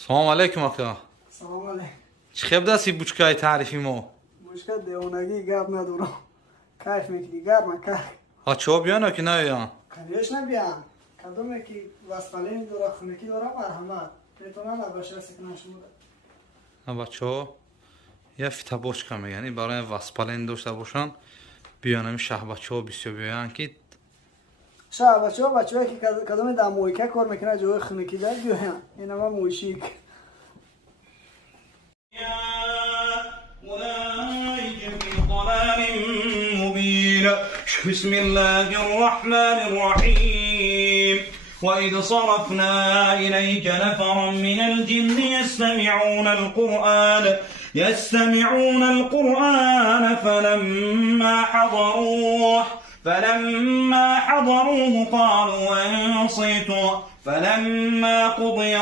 السلام عليكم أخي. السلام عليكم. شخيب داسي بوشكاي تعرفي مو؟ بوشكا ديوناجي قاب ندورو. كيف مكلي قاب ما كيف. هاتشو بيانا كنا يا. كنيش نبيان. كدومي كي واسطالين دورا خمكي دورا مرحمات. بيتونا نباشر سكناش مودا. نباشو. يا فتا بوشكا يعني برای واسپالین داشته باشن بیانم شهبچه‌ها بسیار بیان که شهبچه‌ها بچه‌ای که کدوم دمویکه کار میکنه جوی خنکی در بیان اینا ما موشیک أولئك في ضلال مبين. بسم الله الرحمن الرحيم. وإذ صرفنا إليك نفرا من الجن يستمعون القرآن فلما حضروه قالوا أنصتوا فلما قضي